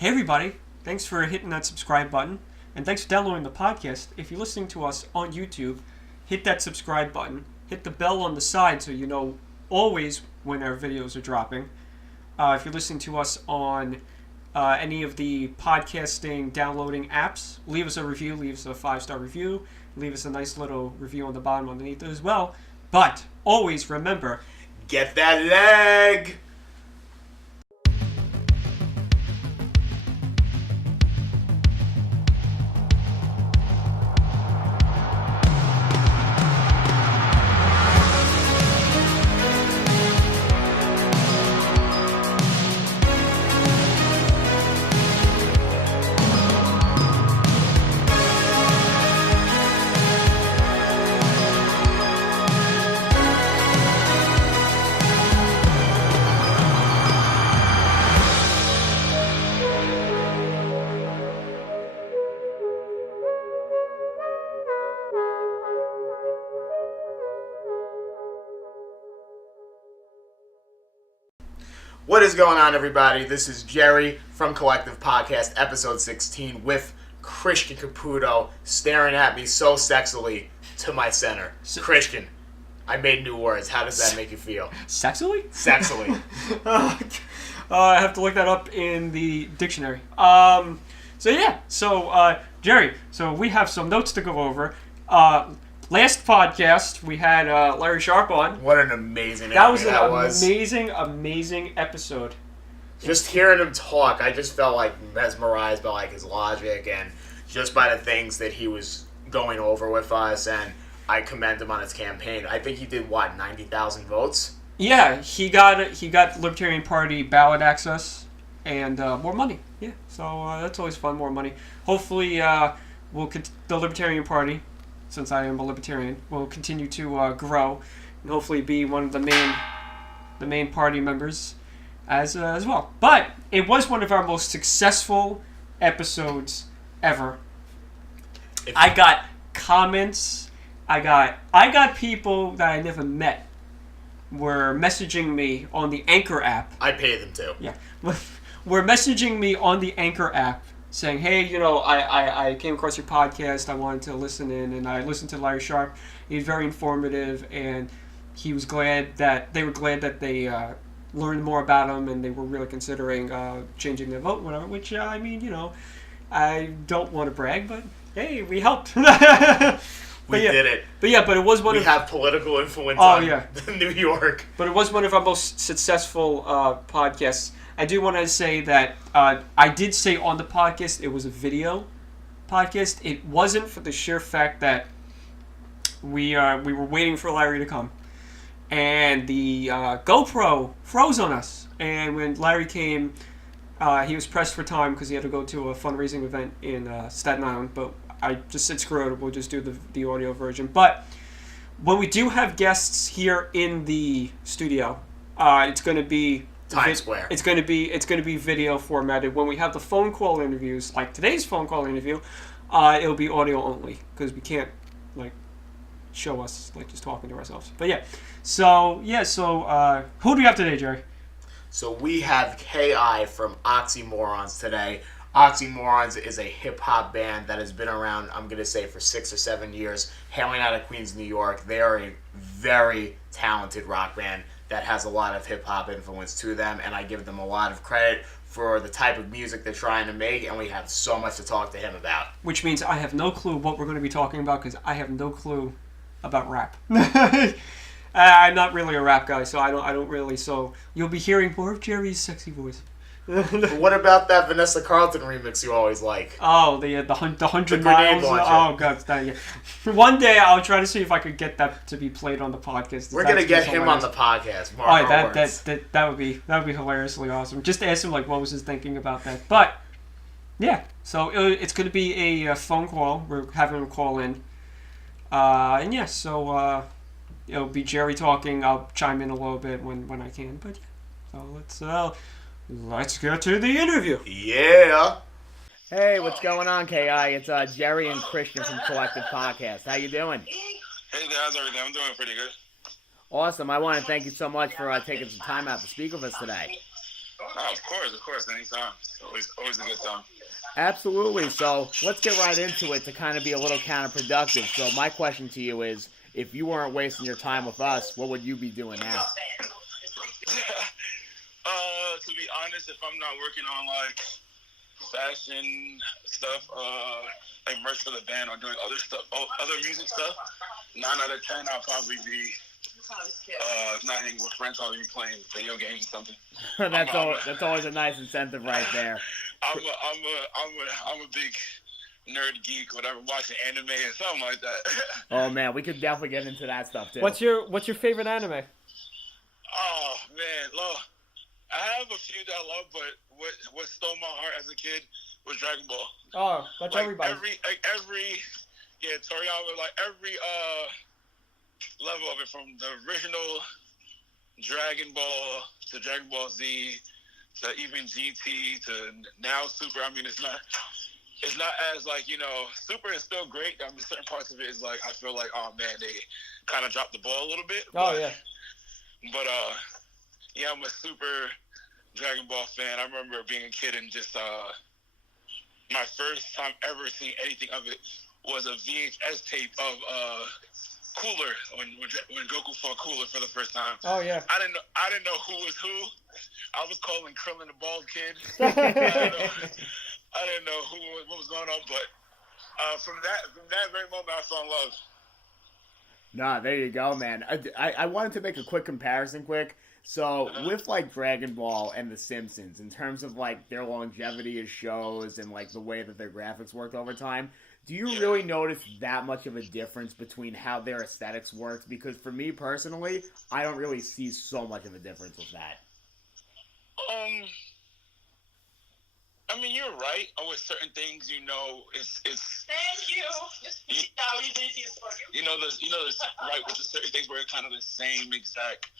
Hey everybody, thanks for hitting that subscribe button, and thanks for downloading the podcast. If you're listening to us on YouTube, hit that subscribe button, hit the bell on the side so you know always when our videos are dropping. If you're listening to us on any of the podcasting downloading apps, leave us a review, leave us a 5-star review, leave us a nice little review on the bottom underneath it as well. But always remember, get that leg! What is going on, everybody? This is Jerry from Collective Podcast, episode 16, with Christian Caputo staring at me so sexily to my center. Christian, I made new words. How does that make you feel? Sexily? Sexily. I have to look that up in the dictionary. Jerry, so we have some notes to go over. Last podcast, we had Larry Sharp on. What an amazing That was amazing episode. Just hearing him talk, I just felt like mesmerized by his logic and just by the things that he was going over with us, and I commend him on his campaign. I think he did, 90,000 votes? Yeah, he got Libertarian Party ballot access and more money. Yeah, so that's always fun, more money. Hopefully, the Libertarian Party, since I am a libertarian, will continue to grow and hopefully be one of the main party members as well. But it was one of our most successful episodes ever. I got comments. I got people that I never met were messaging me on the Anchor app. I pay them too. Yeah, were messaging me on the Anchor app, saying, hey, I came across your podcast, I wanted to listen in, and I listened to Larry Sharp. He was very informative, and they were glad that they learned more about him, and they were really considering changing their vote and whatever, which, I don't want to brag, but hey, we helped. We did it. But it was one we have political influence on New York. But it was one of our most successful podcasts. I do want to say that I did say on the podcast it was a video podcast. It wasn't for the sheer fact that we were waiting for Larry to come, and the GoPro froze on us. And when Larry came, he was pressed for time because he had to go to a fundraising event in Staten Island. But I just said screw it, we'll just do the audio version. But when we do have guests here in the studio, it's going to be Times Square. It's going to be video formatted. When we have the phone call interviews, like today's phone call interview, it'll be audio only because we can't show us just talking to ourselves. But so who do we have today, Jerry? So we have Ki from OXYMORRONS today. OXYMORRONS is a hip-hop band that has been around, I'm going to say, for 6 or 7 years, hailing out of Queens, New York. They are a very talented rock band that has a lot of hip-hop influence to them, and I give them a lot of credit for the type of music they're trying to make, and we have so much to talk to him about. Which means I have no clue what we're going to be talking about, because I have no clue about rap. I'm not really a rap guy, so I don't really, so you'll be hearing more of Jerry's sexy voice. What about that Vanessa Carlton remix you always like? Oh, the 100 miles. Oh god, yeah. One day I'll try to see if I could get that to be played on the podcast. We're gonna get him on the podcast. That would be hilariously awesome. Just ask him what was his thinking about that. But yeah, so it's gonna be a phone call. We're having him call in, it'll be Jerry talking. I'll chime in a little bit when I can. But so let's get to the interview. Yeah. Hey, what's going on, Ki? It's Jerry and Christian from Collective Podcast. How you doing? Hey guys, everything. I'm doing pretty good. Awesome. I want to thank you so much for taking some time out to speak with us today. Oh, of course, anytime. Always a good time. Absolutely. So let's get right into it to kind of be a little counterproductive. So my question to you is, if you weren't wasting your time with us, what would you be doing now? To be honest, if I'm not working on like fashion stuff, like merch for the band or doing other stuff, other music stuff, 9 out of 10, I'll probably be. If not hanging with friends, I'll be playing video games or something. That's always a nice incentive right there. I'm a big nerd geek, whatever, watching anime and something like that. Oh man, we could definitely get into that stuff too. What's your favorite anime? Oh man, look, I have a few that I love, but what stole my heart as a kid was Dragon Ball. Oh, that's Like everybody. Toriyama, like every level of it, from the original Dragon Ball to Dragon Ball Z to even GT to now Super. I mean, it's not as like, Super is still great. I mean, certain parts of it is like, I feel like, oh man, they kind of dropped the ball a little bit. Oh yeah. But yeah, I'm a super Dragon Ball fan. I remember being a kid and just my first time ever seeing anything of it was a VHS tape of Cooler when Goku fought Cooler for the first time. Oh yeah. I didn't know who was who. I was calling Krillin the bald kid. I didn't know what was going on, but from that very moment, I fell in love. Nah, there you go, man. I wanted to make a quick comparison, So with like Dragon Ball and The Simpsons, in terms of like their longevity as shows and like the way that their graphics worked over time, do you really notice that much of a difference between how their aesthetics worked? Because for me personally, I don't really see so much of a difference with that. I mean, you're right. With certain things, it's. Thank you. There's right with the certain things where it's kind of the same exact.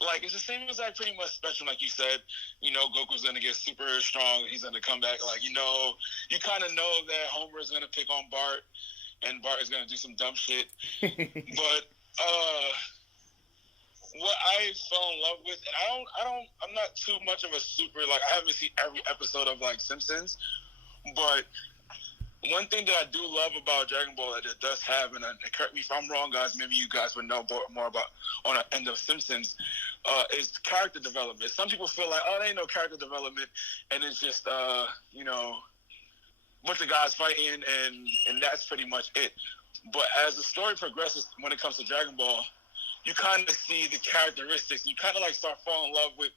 Like it's the same exact pretty much spectrum, like you said. Goku's gonna get super strong. He's gonna come back. Like you kind of know that Homer is gonna pick on Bart, and Bart is gonna do some dumb shit. But what I fell in love with, and I'm not too much of a super, like, I haven't seen every episode of, like, Simpsons, but one thing that I do love about Dragon Ball that it does have, and correct me if I'm wrong, guys, maybe you guys would know more about on the end of Simpsons, is character development. Some people feel like, oh, there ain't no character development, and it's just, bunch of guys fighting, and that's pretty much it. But as the story progresses when it comes to Dragon Ball, you kind of see the characteristics. You kind of like start falling in love with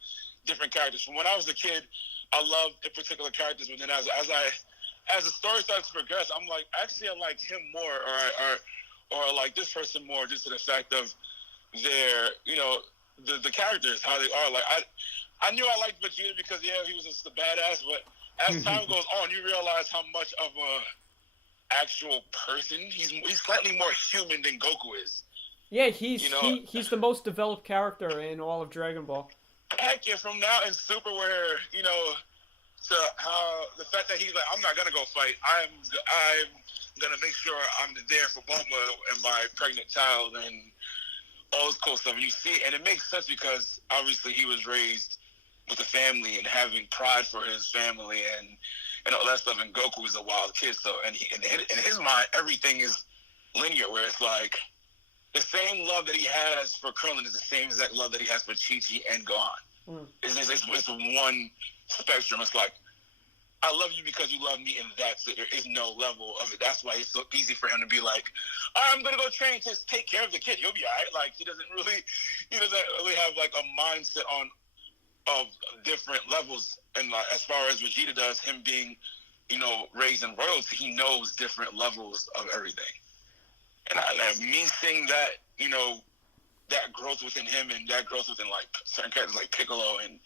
different characters. From when I was a kid, I loved the particular characters, but then as the story starts to progress, I'm like, actually, I like him more, or I like this person more, just to the fact of their, the characters, how they are. Like I knew I liked Vegeta because he was just a badass, but as time goes on, you realize how much of a actual person he's slightly more human than Goku is. Yeah, he's the most developed character in all of Dragon Ball. Heck yeah, from now in Super where, to how the fact that he's like, I'm not going to go fight. I'm going to make sure I'm there for Bulma and my pregnant child and all this cool stuff. And you see, and it makes sense because obviously he was raised with a family and having pride for his family and all that stuff. And Goku is a wild kid. So, and in his mind, everything is linear where it's like, the same love that he has for Krillin is the same exact love that he has for Chi-Chi and Gohan. It's one spectrum. It's like, I love you because you love me, and that's it. There is no level of it. That's why it's so easy for him to be like, all right, I'm going to go train, just take care of the kid. You'll be all right. Like, he doesn't really have, like, a mindset of different levels. And like, as far as Vegeta does, him being, raised in royalty, he knows different levels of everything. And me seeing that, that growth within him and that growth within, like, certain characters like Piccolo and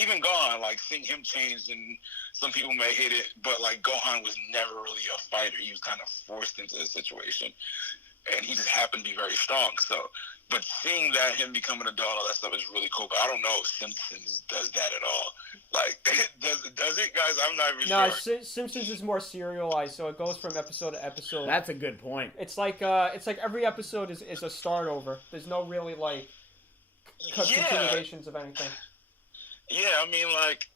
even Gohan, like, seeing him change, and some people may hate it, but, like, Gohan was never really a fighter. He was kind of forced into the situation, and he just happened to be very strong. So, but seeing that, him become an adult, all that stuff is really cool. But I don't know if Simpsons does that at all. Like, does it, guys? I'm not even sure. No, Simpsons is more serialized, so it goes from episode to episode. That's a good point. It's like every episode is a start over. There's no really, like, continuations of anything. Yeah, I mean, like,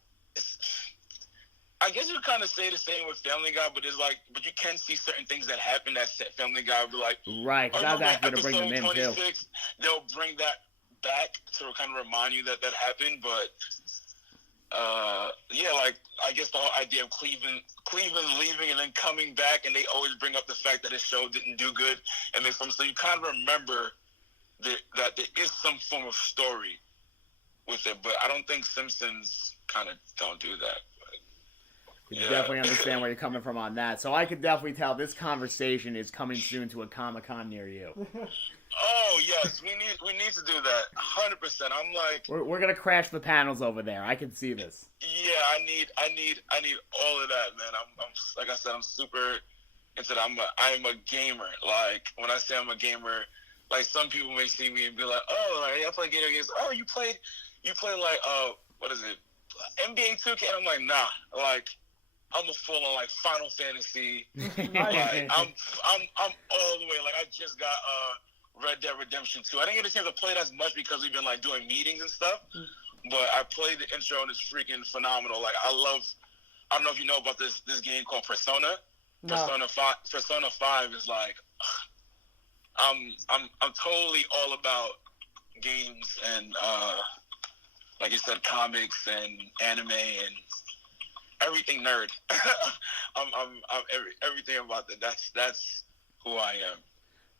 I guess you kind of say the same with Family Guy, but but you can see certain things that happen that Family Guy will be like, right? Because I was actually going to bring them in too. They'll bring that back to kind of remind you that happened, but yeah, like I guess the whole idea of Cleveland leaving and then coming back, and they always bring up the fact that his show didn't do good, and then so you kind of remember that there is some form of story with it, but I don't think Simpsons kind of don't do that. You definitely understand where you're coming from on that. So I could definitely tell this conversation is coming soon to a Comic-Con near you. Oh yes, we need to do that. 100%. I'm like, we're gonna crash the panels over there. I can see this. Yeah, I need all of that, man. I'm like I said, I'm super into that. I'm a gamer. Like when I say I'm a gamer, like some people may see me and be like, oh, I play video games. Oh, you play like what is it, NBA 2K? And I'm like, nah, like. I'm a full on like Final Fantasy. Like, I'm all the way. Like I just got Red Dead Redemption 2. I didn't get a chance to play it as much because we've been like doing meetings and stuff. But I played the intro and it's freaking phenomenal. Like I don't know if you know about this game called Persona. No. Persona 5 is like I'm totally all about games and like you said, comics and anime and everything nerd. I'm everything about that. That's who I am.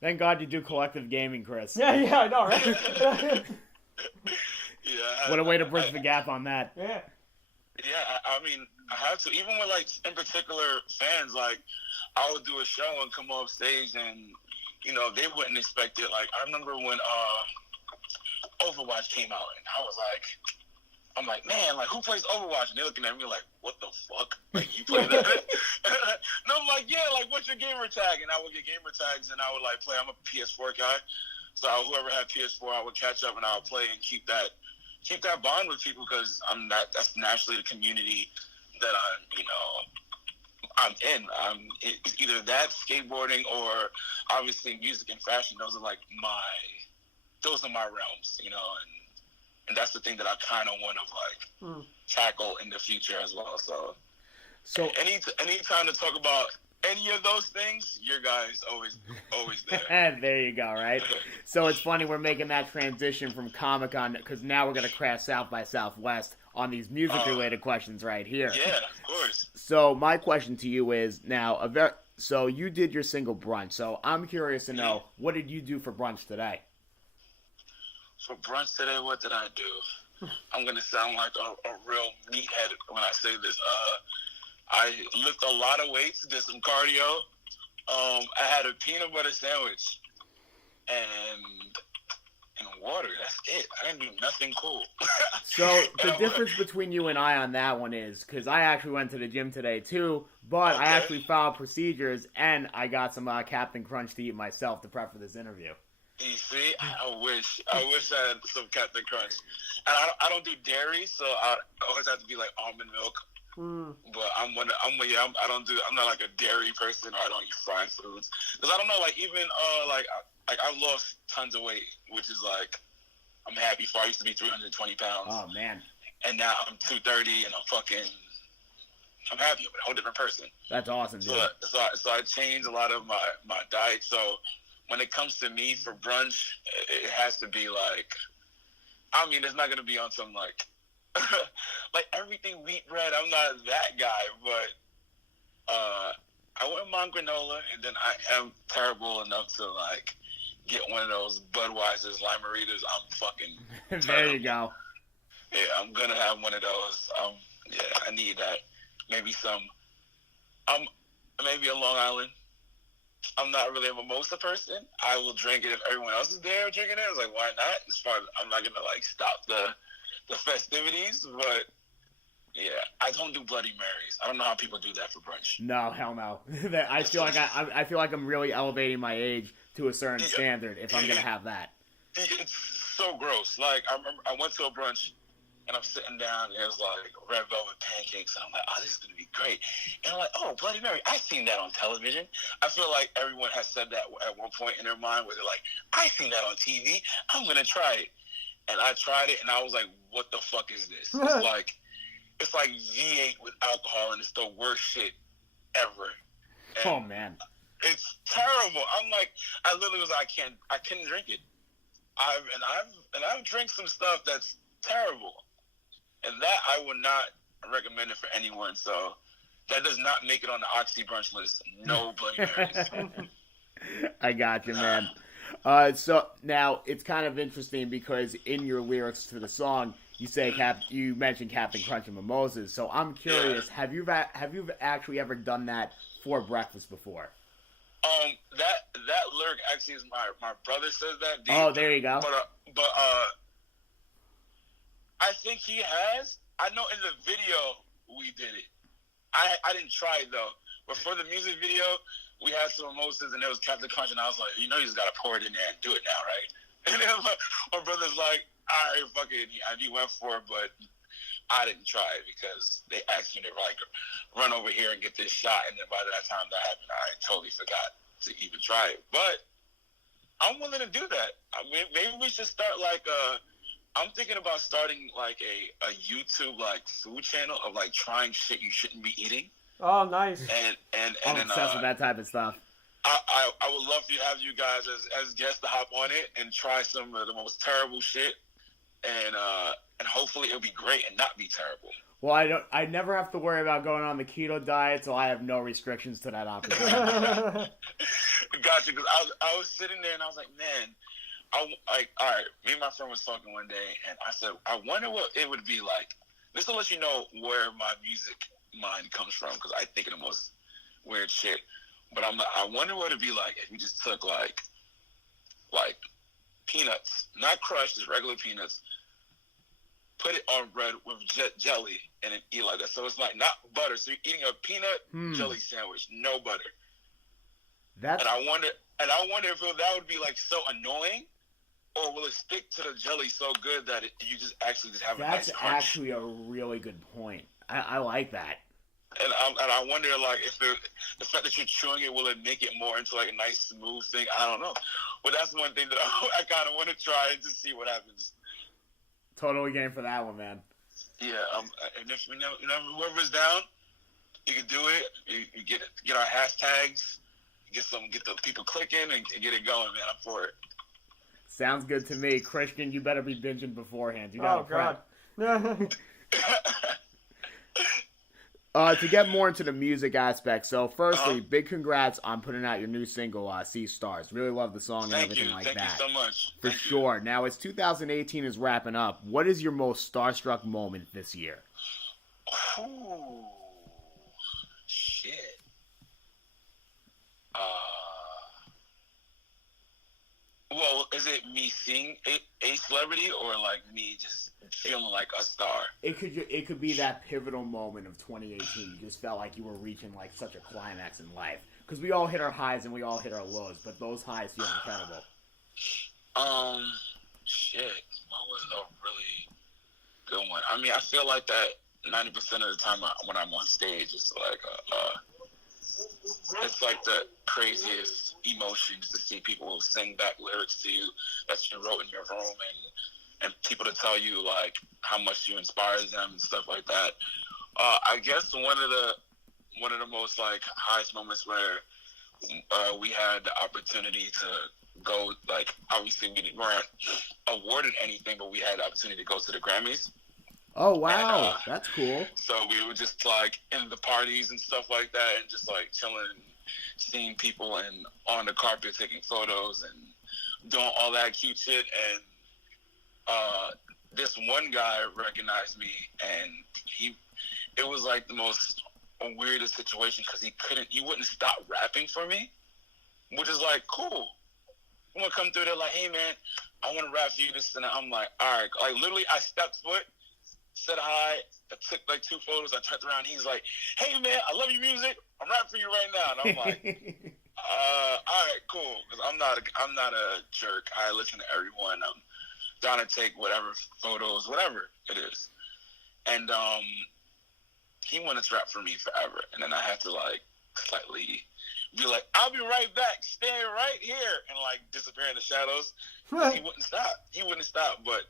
Thank God you do collective gaming, Chris. Yeah, I know, right? Yeah. What a way to bridge the gap on that. Yeah. Yeah, I mean, I have to. Even with like in particular fans, like I would do a show and come off stage, and they wouldn't expect it. Like I remember when Overwatch came out, and I'm like, man, like, who plays Overwatch? And they're looking at me like, what the fuck? Like, you play that? And I'm like, yeah, like, what's your gamer tag? And I would get gamer tags, and I would, like, play. I'm a PS4 guy. So whoever had PS4, I would catch up, and I would play and keep that bond with people because that's naturally the community that I'm in. It's either that, skateboarding, or obviously music and fashion. Those are my realms, and that's the thing that I kind of want to like tackle in the future as well. So any time to talk about any of those things, your guy's always there. There you go, right? So it's funny we're making that transition from Comic-Con because now we're going to crash South by Southwest on these music-related questions right here. Yeah, of course. So my question to you is now, so you did your single Brunch. So I'm curious to know, what did you do for brunch today? For brunch today, what did I do? I'm going to sound like a real meathead when I say this. I lifted a lot of weights, did some cardio. I had a peanut butter sandwich and water. That's it. I didn't do nothing cool. So the difference between you and I on that one is, because I actually went to the gym today too, but I actually followed procedures and I got some Captain Crunch to eat myself to prep for this interview. You see, I wish I had some Captain Crunch. And I don't do dairy, so I always have to be like almond milk. But I'm not like a dairy person, or I don't eat fried foods. Because I don't know, like even like I lost tons of weight, which is like I'm happy for. I used to be 320 pounds. Oh man. And now I'm 230, and I'm happy. I'm a whole different person. That's awesome, dude. So I changed a lot of my diet. So when it comes to me for brunch, it has to be like, I mean, it's not going to be on some like, like everything wheat bread. I'm not that guy, but I wouldn't mind granola, and then I am terrible enough to like get one of those Budweiser's Limeritas. I'm fucking there you go. Yeah, I'm going to have one of those. Yeah, I need that. Maybe maybe a Long Island. I'm not really a mimosa person. I will drink it if everyone else is there drinking it. I was like, why not? It's fun. I'm not gonna like stop the festivities, but yeah, I don't do Bloody Marys. I don't know how people do that for brunch. No, hell no. I feel like I'm really elevating my age to a certain standard if I'm gonna have that. It's so gross. Like I remember I went to a brunch. And I'm sitting down, and it was like red velvet pancakes, and I'm like, oh, this is going to be great. And I'm like, oh, Bloody Mary, I've seen that on television. I feel like everyone has said that at one point in their mind where they're like, I've seen that on TV. I'm going to try it. and I tried it, and I was like, "What the fuck is this?" It's like V8 with alcohol, and it's the worst shit ever. And Oh man, it's terrible. I'm like, I literally was like, I couldn't drink it. I've drank some stuff that's terrible, and that I would not recommend it for anyone. So that does not make it on the Oxy Brunch list. No Bloody Marys. I got you, man. So now it's kind of interesting because in your lyrics to the song, you say you mentioned Captain Crunch and mimosas. So I'm curious, have you actually ever done that for breakfast before? That lyric actually is my brother says that. Oh, there you go. But I think he has. I know in the video we did it. I didn't try it though. But for the music video, we had some mimosas and it was Captain Crunch, and I was like, you know, you just gotta pour it in there and do it now, right? And then my brother's like, all right, fuck it. And he went for it, but I didn't try it because they asked me to like run over here and get this shot, and then by that time that happened, I totally forgot to even try it. But I'm willing to do that. I mean, maybe we should start like I'm thinking about starting like a YouTube like food channel of like trying shit you shouldn't be eating. Oh, nice. And I'm obsessed with that type of stuff. I would love to have you guys as guests to hop on it and try some of the most terrible shit, and hopefully it'll be great and not be terrible. Well, I never have to worry about going on the keto diet, so I have no restrictions to that opportunity. Gotcha, because I was sitting there and I was like, man, all right, me and my friend was talking one day, and I said, I wonder what it would be like. This will let you know where my music mind comes from, because I think of the most weird shit. But I'm like, I wonder what it'd be like if you just took like peanuts, not crushed, just regular peanuts, put it on bread with jelly, and then eat like that. So it's like not butter. So you're eating a peanut jelly sandwich, no butter. And I wonder if that would be like so annoying, or will it stick to the jelly so good that you just actually just have a nice crunch? That's actually a really good point. I like that. And I wonder, like, if the fact that you're chewing it, will it make it more into like a nice smooth thing? I don't know. But that's one thing that I kind of want to try and just see what happens. Totally game for that one, man. Yeah. And if whoever's down, you can do it. You get our hashtags. Get the people clicking and get it going, man. I'm for it. Sounds good to me. Christian, you better be binging beforehand. You got God. To get more into the music aspect, so firstly, big congrats on putting out your new single, Sea Stars. Really love the song and everything like that. Thank you so much. For sure. Now, as 2018 is wrapping up, what is your most starstruck moment this year? Ooh, shit. Well, is it me seeing a celebrity or like me just feeling like a star? It could be that pivotal moment of 2018. You just felt like you were reaching like such a climax in life. Because we all hit our highs and we all hit our lows, but those highs feel incredible. Shit. What was a really good one? I mean, I feel like that 90% of the time when I'm on stage, it's like it's like the craziest emotions to see people sing back lyrics to you that you wrote in your room, and people to tell you like how much you inspire them and stuff like that. I guess one of the most like highest moments where we had the opportunity to go, like, obviously we weren't awarded anything, but we had the opportunity to go to the Grammys. Oh, wow. That's cool. So we were just like in the parties and stuff like that, and just like chilling and seeing people and on the carpet taking photos and doing all that cute shit. And this one guy recognized me, and it was like the most weirdest situation because he wouldn't stop rapping for me, which is like, cool. I'm gonna come through there like, hey man, I want to rap for you, this and that. I'm like, all right. Like literally, I stepped foot, said hi, I took like 2 photos, I turned around, he's like, hey man, I love your music, I'm rapping for you right now. And I'm like, all right, cool. Because I'm not a jerk. I listen to everyone. I'm down to take whatever photos, whatever it is. And he wanted to rap for me forever. And then I had to like slightly be like, I'll be right back, stay right here, and like disappear in the shadows. He wouldn't stop. But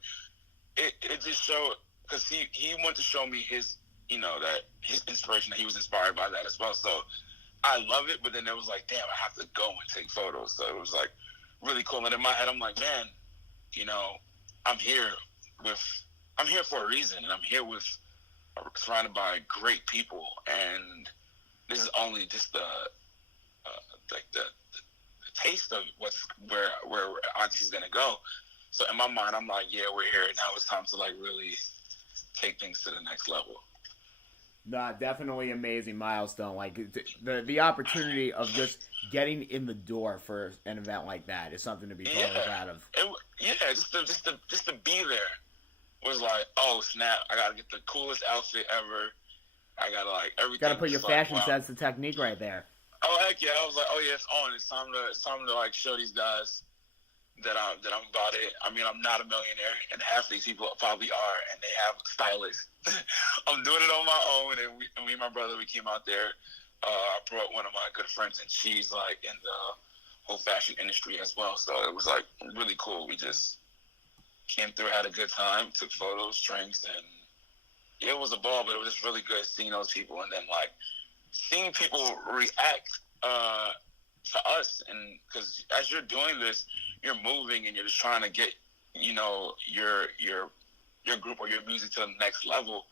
it just showed, because he wanted to show me his, that his inspiration, that he was inspired by that as well. So I love it, but then it was like, damn, I have to go and take photos. So it was like really cool. And in my head, I'm like, man, I'm here I'm here for a reason, and I'm here surrounded by great people, and this is only just the taste of where Auntie's gonna go. So in my mind, I'm like, yeah, we're here. Now it's time to like really take things to the next level. Nah, definitely amazing milestone. Like the opportunity of just getting in the door for an event like that is something to be totally proud of. Just to be there was like, oh snap! I gotta get the coolest outfit ever. I gotta like everything. Gotta put your fashion sense to technique right there. Oh heck yeah! I was like, oh yeah, it's on. It's time to like show these guys that I'm about it. I mean, I'm not a millionaire, and half these people probably are, and they have stylists. I'm doing it on my own, and me and my brother, we came out there. I brought one of my good friends, and she's like in the whole fashion industry as well. So it was like really cool. We just came through, had a good time, took photos, drinks, and yeah, it was a ball. But it was just really good seeing those people, and then like seeing people react to us, and because as you're doing this, you're moving and you're just trying to get your group or your music to the next level,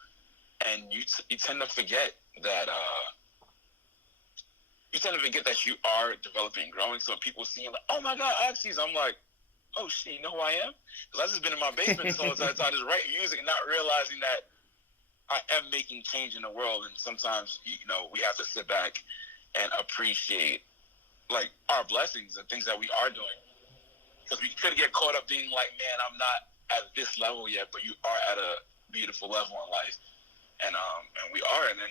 and you tend to forget that you are developing and growing. So people see like, oh my god, Oxys, I'm like, oh shit, you know who I am? Because I've just been in my basement this whole time, so I just write music and not realizing that I am making change in the world. And sometimes we have to sit back and appreciate like our blessings and things that we are doing, because we could get caught up being like, man, I'm not at this level yet, but you are at a beautiful level in life, and we are. And then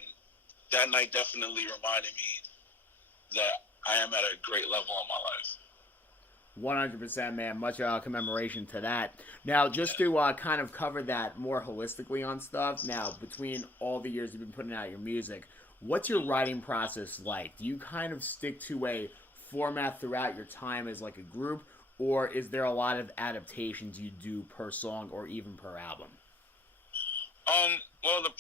that night definitely reminded me that I am at a great level in my life. 100%, man. Much commemoration to that. Now, just to kind of cover that more holistically on stuff, now, between all the years you've been putting out your music, what's your writing process like? Do you kind of stick to a format throughout your time as like a group, or is there a lot of adaptations you do per song or even per album? Well, the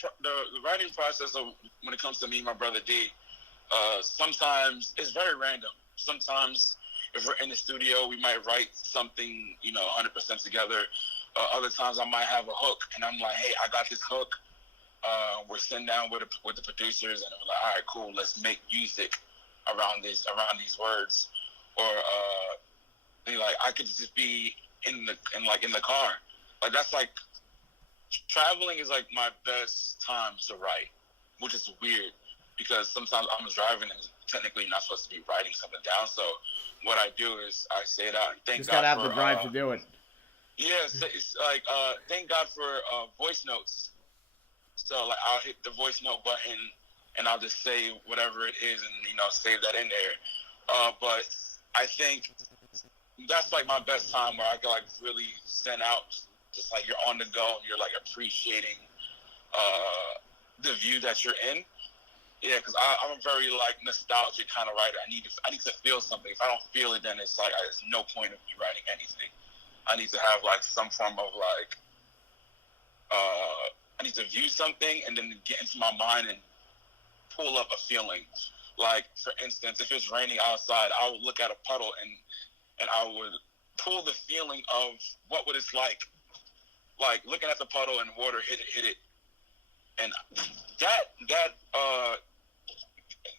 writing process when it comes to me and my brother D, sometimes it's very random. Sometimes if we're in the studio, we might write something, 100% together. Other times I might have a hook, and I'm like, hey, I got this hook. We're sitting down with the producers, and we're like, all right, cool, let's make music around these words. Or like I could just be in the car. Like that's like traveling is like my best time to write, which is weird because sometimes I'm driving and technically you're not supposed to be writing something down. So what I do is I say it out. Just gotta have the drive to do it. Yes, it's like thank God for voice notes. So like I'll hit the voice note button and I'll just say whatever it is and save that in there. But I think that's like my best time where I can like really send out, just like you're on the go and you're like appreciating the view that you're in. Yeah, because I'm a very like nostalgic kind of writer. I need to feel something. If I don't feel it, then it's like there's no point of me writing anything. I need to have like some form of like I need to view something and then get into my mind and pull up a feeling. Like for instance, if it's raining outside, I would look at a puddle and I would pull the feeling of what would it's like looking at the puddle and water hit it, and that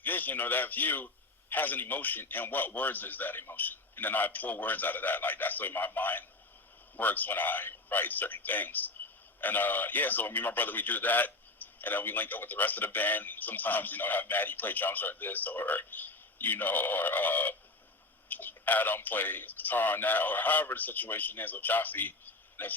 vision or that view has an emotion, and what words is that emotion? And then I pull words out of that. Like that's the way my mind works when I write certain things. And so me and my brother, we do that, and then we link up with the rest of the band. And sometimes have Maddie play drums or this, or Adam play guitar on that, or however the situation is with Jaffe. And if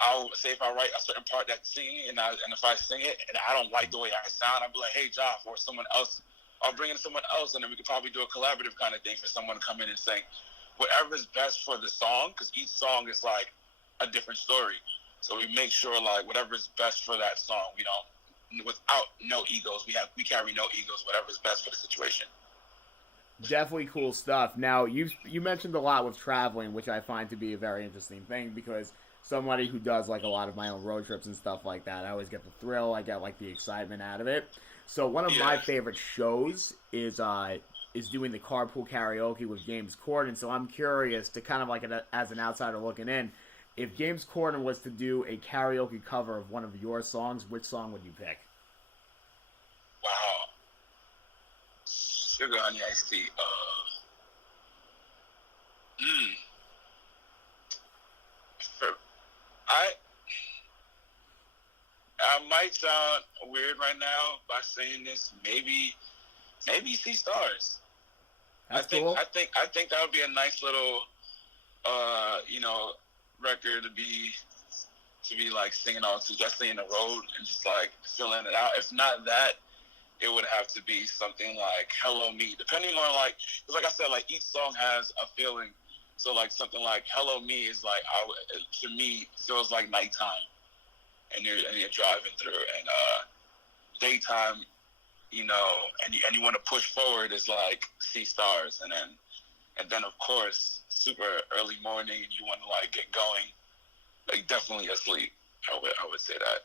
I'll say if I write a certain part that singing, and if I sing it and I don't like the way I sound, I'll be like, hey Jaffe, or someone else. I'll bring in someone else, and then we could probably do a collaborative kind of thing for someone to come in and sing whatever is best for the song, because each song is like a different story. So we make sure like whatever is best for that song. We don't, without no egos. We carry no egos. Whatever is best for the situation. Definitely cool stuff. Now, you mentioned a lot with traveling, which I find to be a very interesting thing, because somebody who does like a lot of my own road trips and stuff like that. I always get the thrill. I get like the excitement out of it. So one of my favorite shows is doing the carpool karaoke with James Corden. So I'm curious to kind of like as an outsider looking in, if James Corden was to do a karaoke cover of one of your songs, which song would you pick? Wow. Sugar Honey Iced Tea. I might sound weird right now by saying this. Maybe See Stars. That's cool. I think that would be a nice little record to be like singing on to, especially in the road and just like filling it out. If not that, it would have to be something like Hello Me, depending on like, cause like I said, like each song has a feeling. So like something like Hello Me is like, to me, feels like nighttime, and you're driving through, and daytime, and you want to push forward is like See Stars, and then of course super early morning, and you want to like get going, like definitely asleep. I would say that.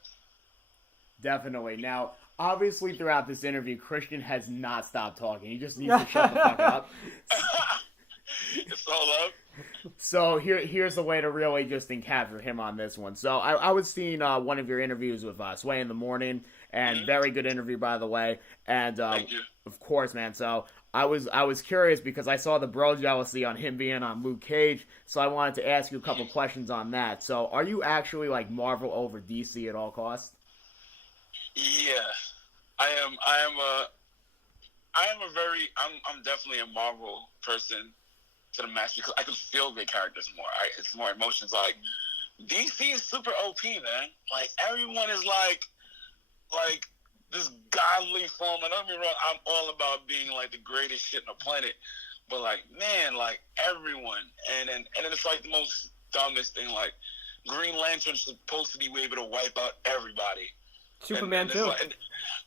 Definitely. Now, obviously, throughout this interview, Christian has not stopped talking. He just needs to shut the fuck up. It's all up. So here's the way to really just capture him on this one. So I was seeing one of your interviews with Sway in the Morning, and very good interview, by the way. And Thank you. Of course, man. So I was curious because I saw the bro jealousy on him being on Luke Cage. So I wanted to ask you a couple questions on that. So are you actually like Marvel over DC at all costs? Yeah, I'm definitely a Marvel person to the max because I can feel the characters more. It's more emotions. Like DC is super OP, man. Like everyone is like this godly form. And don't get me wrong, I'm all about being like the greatest shit on the planet. But like, man, like everyone, and then it's like the most dumbest thing. Like Green Lantern's supposed to be able to wipe out everybody. Superman too.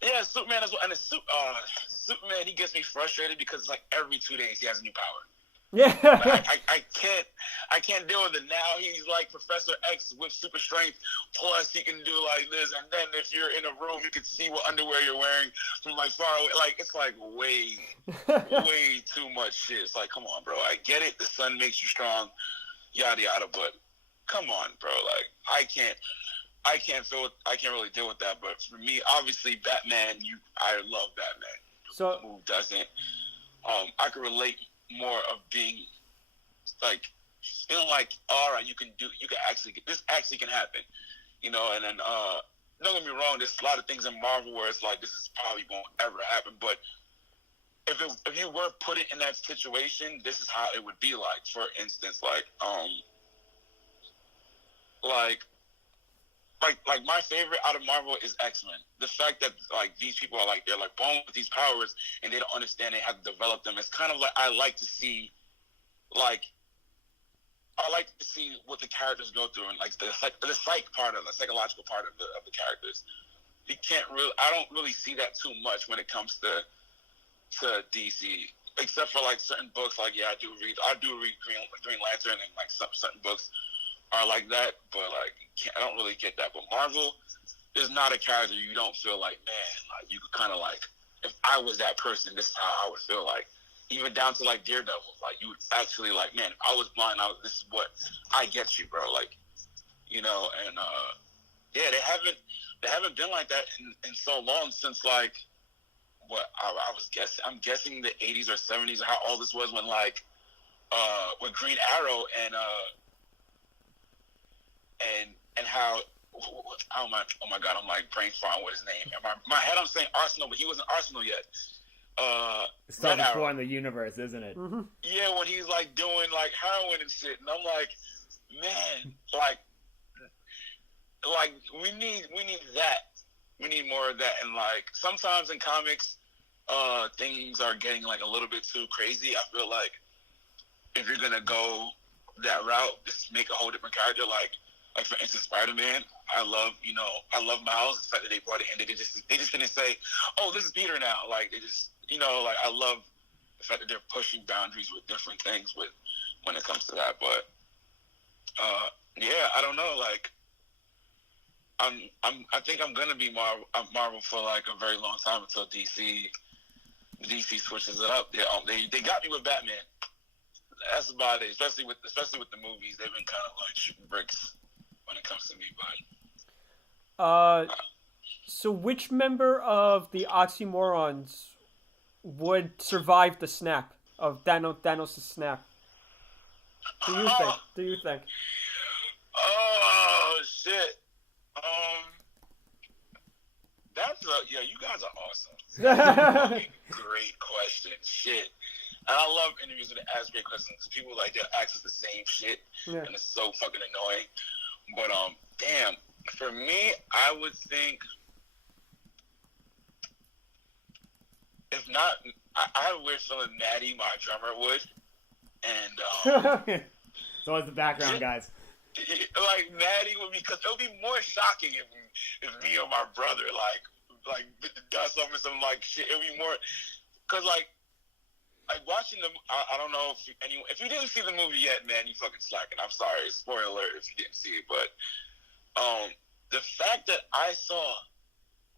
Yeah, Superman as well. And Superman, he gets me frustrated because it's like every 2 days he has a new power. Yeah. I can't deal with it. Now he's like Professor X with super strength, plus he can do like this, and then if you're in a room you can see what underwear you're wearing from like far away. Like it's like way too much shit. It's like, come on, bro. I get it, the sun makes you strong, yada yada, but come on, bro. Like I can't really deal with that. But for me, obviously Batman, I love Batman. So who doesn't? I can relate more of being like feeling like, all right, this actually can happen, and then don't get me wrong, there's a lot of things in Marvel where it's like this is probably won't ever happen, but if you were put in that situation, this is how it would be like. For instance, like my favorite out of Marvel is X-Men. The fact that like these people are like they're like born with these powers and they don't understand they have to develop them. It's kind of like I like to see what the characters go through, and like the psychological part of the characters. I don't really see that too much when it comes to DC, except for like certain books. Like I do read Green Lantern, and like some certain books are like that, but like I don't really get that. But Marvel is not a character you don't feel like, man, like you could kind of like, if I was that person, this is how I would feel like. Even down to like Daredevil, like you would actually like, man, if I was blind, this is what I get you, bro. Like, and yeah, they haven't been like that in so long since like what I'm guessing the 80s or 70s, how all this was when like with Green Arrow and how oh my god, I'm like brain farting with his name. My head I'm saying Arsenal, but he wasn't Arsenal yet. It's tough exploring the universe, isn't it? Mm-hmm. Yeah, when he's like doing like heroin and shit, and I'm like, man, like we need that. We need more of that. And like sometimes in comics, things are getting like a little bit too crazy. I feel like if you're gonna go that route, just make a whole different character. Like for instance, Spider-Man. I love Miles. The fact that they brought it in, they just didn't say, "Oh, this is Peter now." Like they just, like I love the fact that they're pushing boundaries with different things when it comes to that. But yeah, I don't know. Like, I think I'm gonna be Marvel for like a very long time until DC switches it up. They got me with Batman. That's about it. Especially with the movies, they've been kind of like shooting bricks when it comes to me. But So which member of the Oxymorons would survive the snap of Thanos' snap? Do you think? Oh shit. You guys are awesome. That's a fucking great question. Shit. And I love interviews that ask great questions because people like they'll ask the same shit, Yeah. and it's so fucking annoying. But damn, for me, I would think if not, I wish Natty, my drummer, would, and So it's the background, guys. like Natty would be, because it would be more shocking if me or my brother does some like shit. It would be more because like watching the. I don't know if you didn't see the movie yet, man, you fucking slacking. I'm sorry, spoiler alert if you didn't see it, but the fact that I saw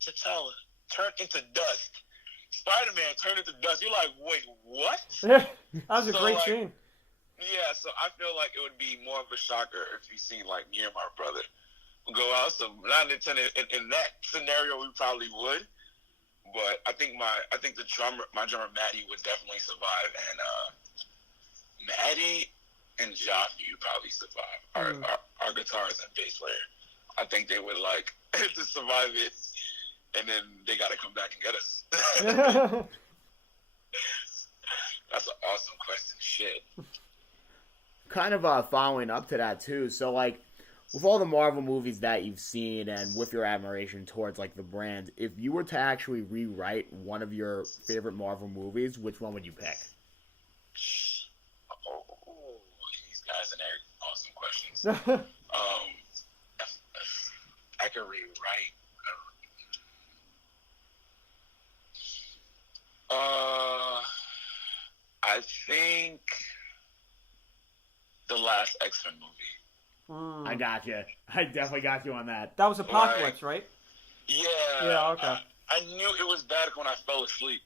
T'Challa turn into dust, Spider-Man turn into dust, you're like, wait, what? That was a great scene. Yeah, so I feel like it would be more of a shocker if you see like me and my brother go out. So not in that scenario, we probably would. But I think my drummer Maddie would definitely survive, and Maddie and Joffy would probably survive. Our guitarist and bass player, I think they would like to survive it, and then they got to come back and get us. That's an awesome question. Shit. Kind of following up to that too. So like, with all the Marvel movies that you've seen and with your admiration towards like the brand, if you were to actually rewrite one of your favorite Marvel movies, which one would you pick? Oh, these guys are awesome questions. I could rewrite. I think the last X-Men movie. I got you. I definitely got you on that. That was Apocalypse, right? Yeah. Yeah. Okay. I knew it was bad when I fell asleep.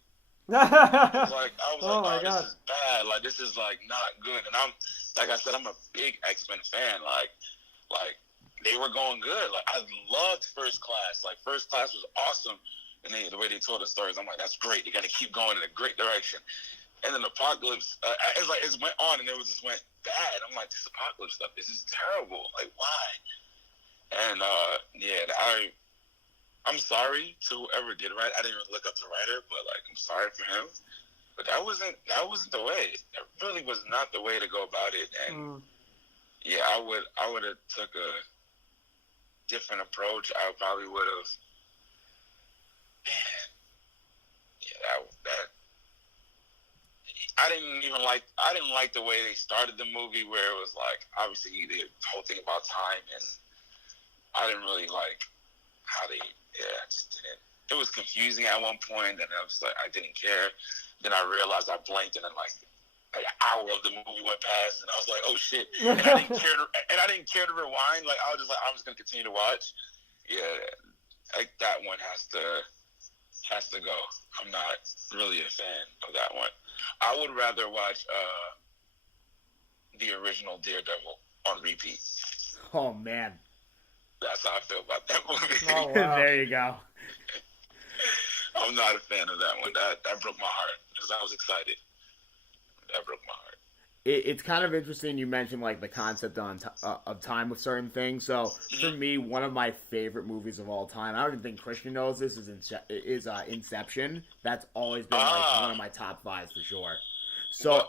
I I was my like, God. this is bad. Like, this is like not good. And I'm, like I said, I'm a big X-Men fan. Like they were going good. Like, I loved First Class. Like, First Class was awesome. And the way they told the stories, I'm like, that's great. They're gonna keep going in a great direction. And then Apocalypse, it went on and it just went bad. I'm like, this Apocalypse stuff, this is terrible. Like, why? And I'm sorry to whoever did write. I didn't even look up the writer, but like, I'm sorry for him. But that wasn't the way. That really was not the way to go about it. And yeah, I would have took a different approach. I probably would have. Man, yeah, that. I didn't like the way they started the movie, where it was like obviously the whole thing about time, and I didn't really like how they. Yeah, I just didn't. It was confusing at one point, and I was like, I didn't care. Then I realized I blinked, and then like an hour of the movie went past, and I was like, oh shit! And I didn't care to rewind. Like I was just like, I'm just gonna continue to watch. Yeah, like that one has to go. I'm not really a fan of that one. I would rather watch the original Daredevil on repeat. Oh man. That's how I feel about that movie. Oh, wow. There you go. I'm not a fan of that one. That broke my heart because I was excited. That broke my heart. It's kind of interesting you mentioned like the concept of time with certain things. So for me, one of my favorite movies of all time, I don't even think Christian knows this, is Inception. That's always been like one of my top 5 for sure. So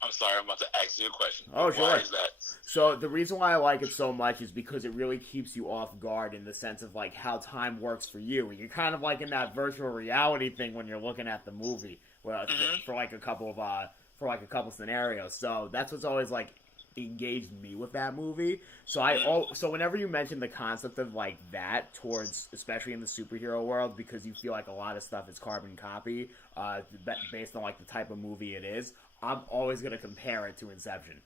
I'm sorry, I'm about to ask you a question. Oh, sure. Why is that? So the reason why I like it so much is because it really keeps you off guard in the sense of like how time works for you. You're kind of like in that virtual reality thing when you're looking at the movie, for like a couple scenarios. So that's what's always like engaged me with that movie. So whenever you mention the concept of like that towards, especially in the superhero world, because you feel like a lot of stuff is carbon copy, based on like the type of movie it is, I'm always gonna compare it to Inception.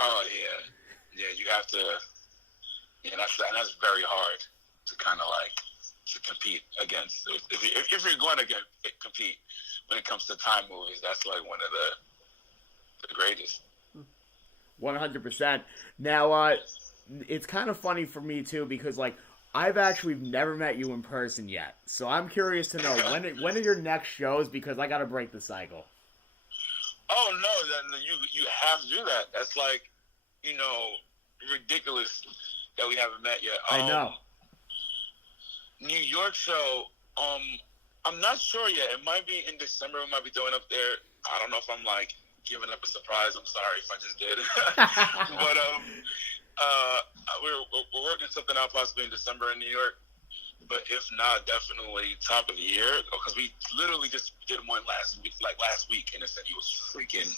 Oh yeah, Yeah, you have to. Yeah, that's very hard to kind of like to compete against. If you're going to compete when it comes to time movies, that's like one of the greatest. 100%. Now, it's kind of funny for me too because like I've actually never met you in person yet, so I'm curious to know when are your next shows because I gotta break the cycle. Oh no, then you have to do that. That's like, ridiculous that we haven't met yet. I know. New York show. I'm not sure yet. It might be in December. We might be throwing up there. I don't know if I'm like giving up a surprise. I'm sorry if I just did. But we're working something out possibly in December in New York. But if not, definitely top of the year because we literally just did one last week, and it said it was freaking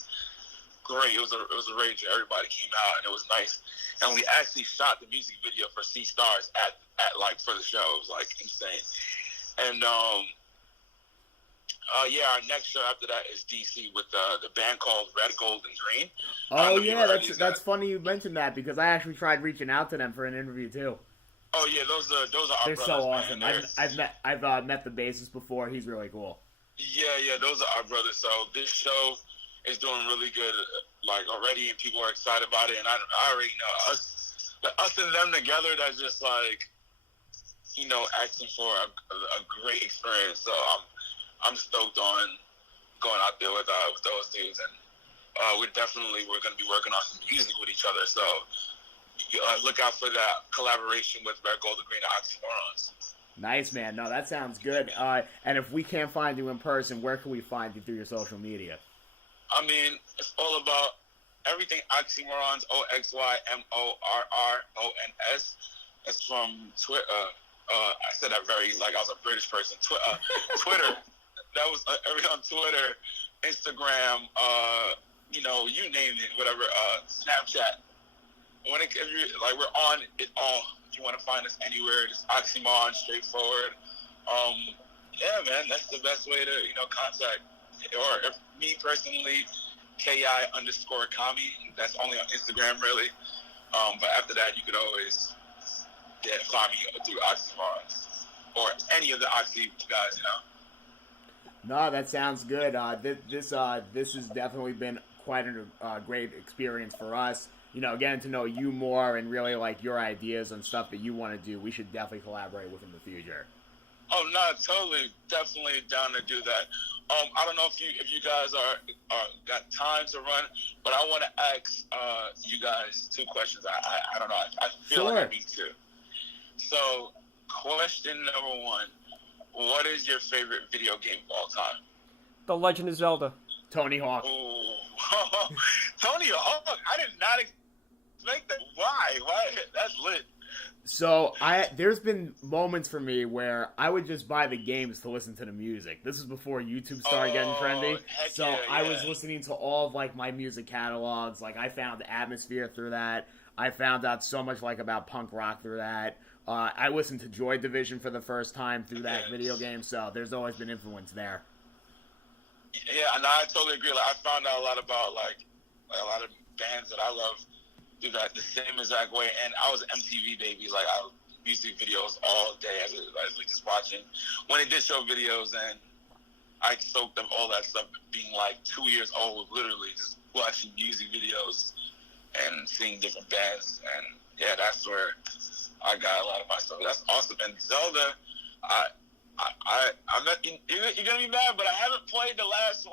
great. It was a rage. Everybody came out and it was nice. And we actually shot the music video for Sea Stars at like for the show. It was like insane. And our next show after that is DC with the band called Red, Gold, and Green. Oh yeah, that's funny you mentioned that because I actually tried reaching out to them for an interview too. Oh yeah, those are our They're brothers, so awesome. Man. I've met the bassist before. He's really cool. Yeah, those are our brothers. So this show is doing really good, like already, and people are excited about it. And I already know us and them together. That's just like, asking for a great experience. So I'm stoked on going out there with those dudes, and we're going to be working on some music with each other. So look out for that collaboration with Red, Gold, and Green OXYMORRONS. Nice, man. No, that sounds good. And if we can't find you in person, where can we find you through your social media? I mean, it's all about everything OXYMORRONS, OXYMORRONS. It's from Twitter. I said that very like I was a British person. Twitter. That was on Twitter, Instagram, you name it, whatever. Snapchat. We're on it all. If you want to find us anywhere, just OXYMORRON, straightforward. Yeah, man, that's the best way to contact. Or if me personally, KI_Kami. That's only on Instagram, really. But after that, you could always find me through OXYMORRONS or any of the Oxy guys, No, that sounds good. This has definitely been quite a great experience for us. Getting to know you more and really like your ideas on stuff that you want to do. We should definitely collaborate with in the future. Oh no, totally, definitely down to do that. I don't know if you guys are got time to run, but I want to ask you guys 2 questions. I don't know. I feel Sure. like I need to. So, question number 1: what is your favorite video game of all time? The Legend of Zelda. Tony Hawk. Ooh. Tony Hawk. I did not expect that. Why? That's lit. So there's been moments for me where I would just buy the games to listen to the music. This is before YouTube started getting trendy. So Yeah. I was listening to all of like my music catalogs. Like I found Atmosphere through that. I found out so much like about punk rock through that. I listened to Joy Division for the first time through that video game. So there's always been influence there. Yeah, and I totally agree. Like I found out a lot about like a lot of bands that I love do that the same exact way. And I was an MTV baby. Like I music videos all day. I was like just watching when they did show videos, and I soaked up all that stuff. Being like 2 years old, literally just watching music videos and seeing different bands. And yeah, that's where I got a lot of my stuff. That's awesome. And Zelda, I'm not. You're gonna be mad, but I haven't played the latest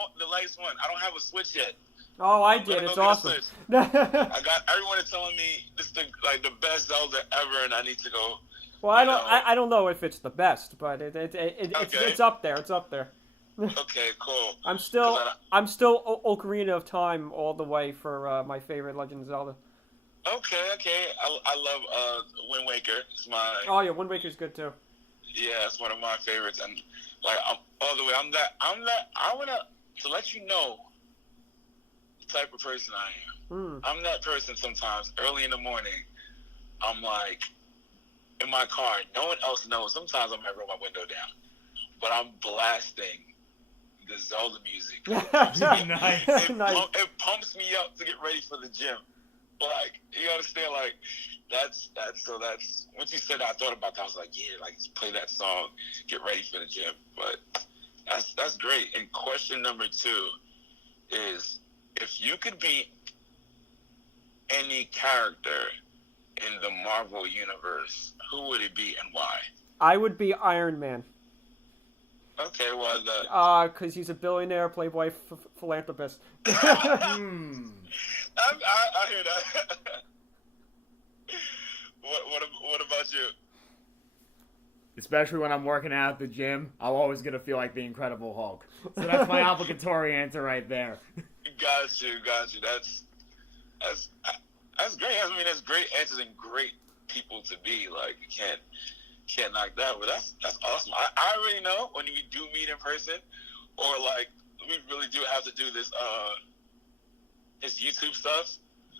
one. I don't have a Switch yet. Oh, I did. It's awesome. I got everyone is telling me this is the best Zelda ever, and I need to go. Well, I don't know if it's the best, but it's up there. It's up there. Okay, cool. I'm still Ocarina of Time all the way for my favorite Legend of Zelda. Okay. I love Wind Waker. It's my. Oh yeah, Wind Waker's good too. Yeah, it's one of my favorites, and like I'm all the way. I wanna to let you know the type of person I am. I'm that person sometimes early in the morning. I'm like in my car. No one else knows. Sometimes I might roll my window down, but I'm blasting the Zelda music. Nice. It pumps me up to get ready for the gym. Like, you understand? Like, that's once you said that, I thought about that. I was like, yeah, like, just play that song, get ready for the gym. But that's great. And question number 2 is, if you could be any character in the Marvel universe, who would it be and why? I would be Iron Man. Okay, why is that? Because he's a billionaire, playboy, philanthropist. I hear that. What about you? Especially when I'm working out at the gym, I'm always gonna feel like the Incredible Hulk. So that's my obligatory answer right there. Got you. That's great. I mean, that's great answers and great people to be. Like, you can't knock that. But that's awesome. I already know when we do meet in person, or like we really do have to do this YouTube stuff.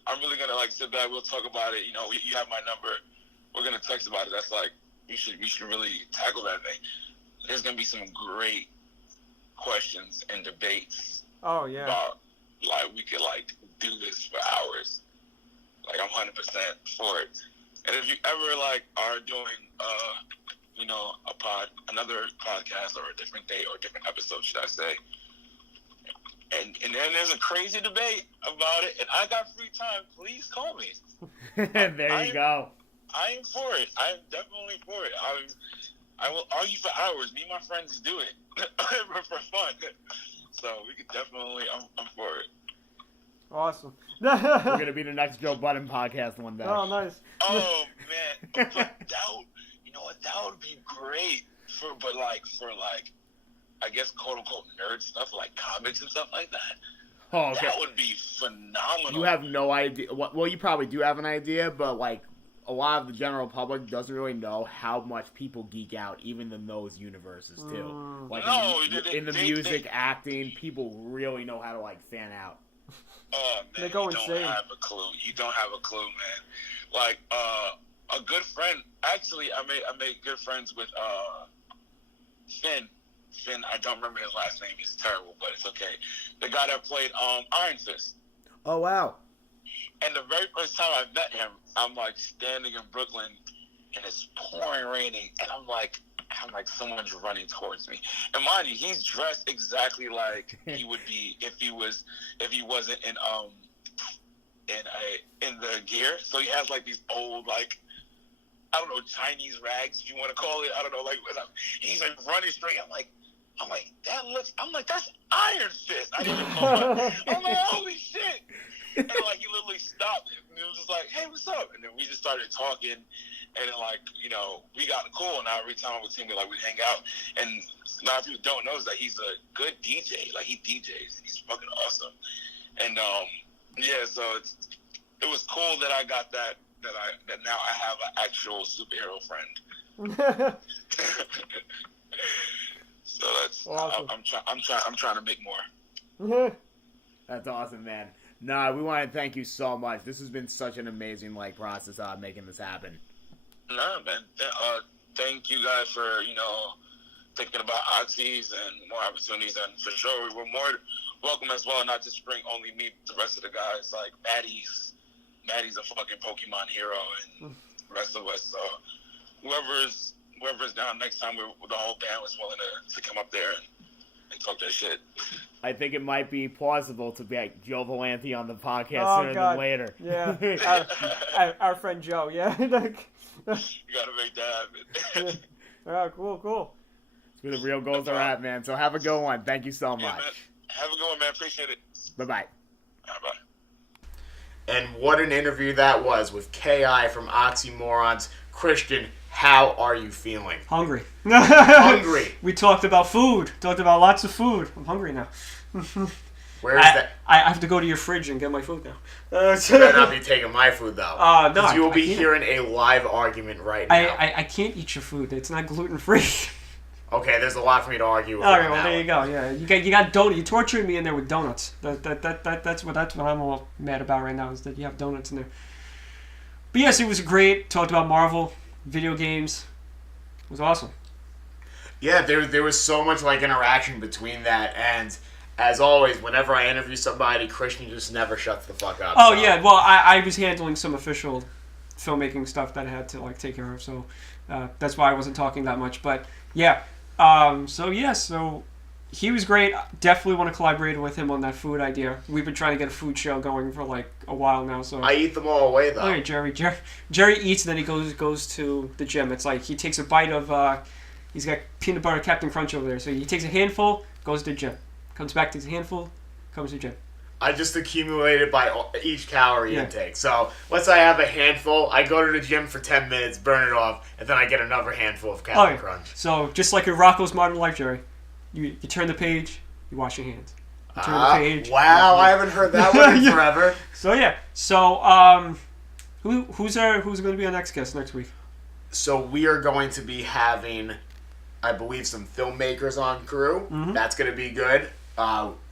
I'm really gonna like sit back. We'll talk about it. You know, you have my number. We're gonna text about it. That's like we should really tackle that thing. There's gonna be some great questions and debates. Oh yeah. About, like, we could like do this for hours. Like, I'm 100% for it. And if you ever like are doing you know, another podcast or a different day or a different episode, should I say? And then there's a crazy debate about it, and I got free time. Please call me. There you go. I am for it. I am definitely for it. I will argue for hours. Me and my friends do it for fun. So we could definitely. I'm for it. Awesome. We're gonna be the next Joe Budden podcast one day. Oh, nice. Oh man, but you know what? That would be great for I guess quote unquote nerd stuff like comics and stuff like that. Oh, okay. That would be phenomenal. You have no idea. Well, you probably do have an idea, but like a lot of the general public doesn't really know how much people geek out, even in those universes too. Like in the music, acting, people really know how to like fan out. Oh man, they go you insane. Don't have a clue. You don't have a clue, man. Like a good friend. Actually, I made good friends with Finn. I don't remember his last name. He's terrible, but it's okay. The guy that played Iron Fist. Oh wow! And the very first time I met him, I'm like standing in Brooklyn, and it's pouring raining, and I'm like someone's running towards me. And mind you, he's dressed exactly like he would be if he wasn't in the gear. So he has like these old like, I don't know, Chinese rags, if you want to call it. I don't know, like he's like running straight. I'm like, that's Iron Fist. I didn't know. I'm like, holy shit. And like he literally stopped and it was just like, hey, what's up? And then we just started talking, and then like, you know, we got cool. Now every time we'd hang out. And a lot of people don't know is that he's a good DJ. Like he DJs. He's fucking awesome. And yeah, so it was cool that I got that now I have an actual superhero friend. So that's awesome. I'm trying to make more. That's awesome, man. Nah, we want to thank you so much. This has been such an amazing process making this happen. Nah, man. Thank you guys for thinking about Oxys and more opportunities, and for sure we're more welcome as well. Not just bring only me, the rest of the guys. Like Maddie's a fucking Pokemon hero, and the rest of us. So whoever's down next time, the whole band was willing to come up there and talk that shit. I think it might be plausible to be like Joe Valenti on the podcast sooner than later. Yeah, our friend Joe. Yeah. You gotta make that happen. Oh, cool. That's where the real goals are at, man. So have a good one. Thank you so much. Man. Have a good one, man. Appreciate it. Bye-bye. Bye. And what an interview that was with K.I. from OXYMORRONS. Christian, how are you feeling? Hungry. Hungry. We talked about food. Talked about lots of food. I'm hungry now. Where is that? I have to go to your fridge and get my food now. You better not be taking my food, though. No. Because you will be hearing a live argument right now. I can't eat your food. It's not gluten-free. Okay, there's a lot for me to argue with. All right, well, there you go. Yeah, you got donuts. You're torturing me in there with donuts. That's what I'm all mad about right now, is that you have donuts in there. But yes, it was great. Talked about Marvel, video games. It was awesome. Yeah, there was so much interaction between that, and as always, whenever I interview somebody, Christian just never shuts the fuck up. Oh so. yeah, well I was handling some official filmmaking stuff that I had to like take care of, so that's why I wasn't talking that much. But yeah, so he was great. Definitely want to collaborate with him on that food idea. We've been trying to get a food show going for like a while now. So I eat them all away though. Okay, Jerry eats and then he goes to the gym. It's like he takes a bite of he's got peanut butter Captain Crunch over there. So he takes a handful, goes to the gym, comes back, takes a handful, comes to the gym. I just accumulated by each calorie intake. So let's say I have a handful, I go to the gym for 10 minutes, burn it off, and then I get another handful of Captain Crunch. So just like in Rocco's Modern Life, Jerry, you turn the page, you wash your hands. You turn the page. Wow, I haven't heard that one in forever. So yeah, who's going to be our next guest next week? So we are going to be having, I believe, some filmmakers on crew. Mm-hmm. That's going to be good.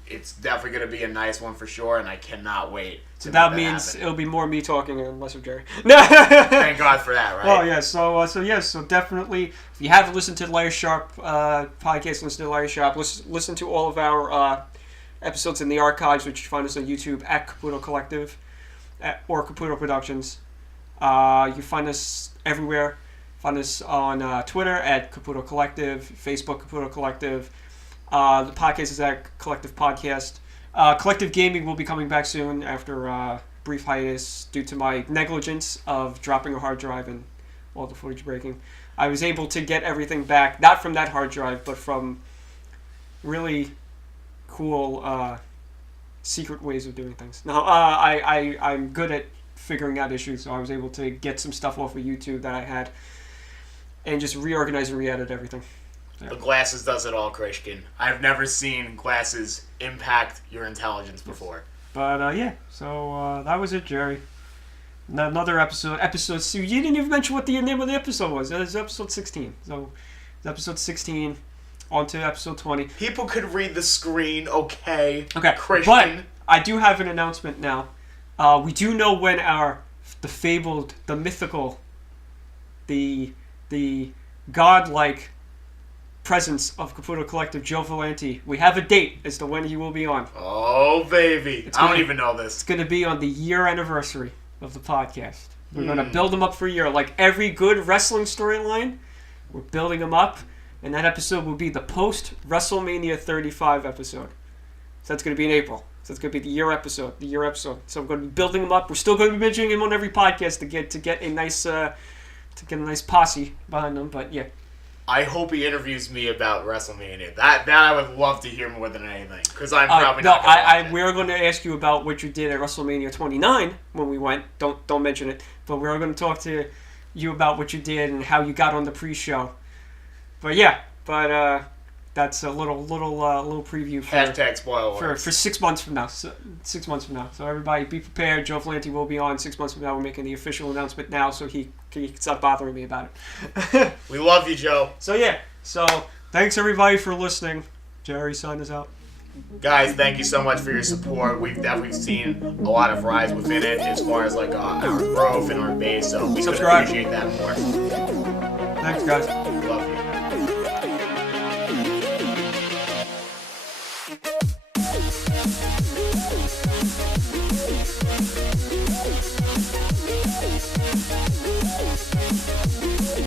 It's definitely going to be a nice one for sure, and I cannot wait. So that means it'll be more me talking and less of Jerry. Thank God for that, right? Oh yeah, so definitely, if you haven't listened to the Larry Sharp podcast, listen to the Larry Sharp. Listen to all of our episodes in the archives, which you find us on YouTube at Caputo Collective or Caputo Productions. You find us everywhere. Find us on Twitter at Caputo Collective, Facebook Caputo Collective. The podcast is at Collective Podcast. Collective Gaming will be coming back soon after a brief hiatus due to my negligence of dropping a hard drive and all the footage breaking. I was able to get everything back, not from that hard drive, but from really cool secret ways of doing things. Now, I'm good at figuring out issues, so I was able to get some stuff off of YouTube that I had and just reorganize and re-edit everything. The glasses does it all, Christian. I've never seen glasses impact your intelligence before. But yeah, so that was it, Jerry. Another episode. So you didn't even mention what the name of the episode was. It was episode 16. So it's episode 16. On to episode 20. People could read the screen, okay? Okay, Christian. but I do have an announcement now. We do know when the fabled, the mythical, the godlike presence of Caputo Collective, Joe Valenti. We have a date as to when he will be on. Oh, baby. I don't even know this. It's going to be on the year anniversary of the podcast. We're going to build him up for a year. Like every good wrestling storyline, we're building him up. And that episode will be the post-WrestleMania 35 episode. So that's going to be in April. So it's going to be the year episode. So I'm going to be building him up. We're still going to be mentioning him on every podcast to get a nice posse behind him. But yeah. I hope he interviews me about WrestleMania. That I would love to hear more than anything, because I'm probably not. No, we're going to ask you about what you did at WrestleMania 29 when we went. Don't mention it, but we're going to talk to you about what you did and how you got on the pre-show. But yeah, that's a little preview for spoiler for 6 months from now. So 6 months from now. So everybody, be prepared. Joe Valenti will be on 6 months from now. We're making the official announcement now, so he can stop bothering me about it. We love you, Joe. So yeah. So thanks everybody for listening. Jerry, sign us out. Guys, thank you so much for your support. We've definitely seen a lot of rise within it as far as like our growth and our base. So we could appreciate that more. Thanks, guys.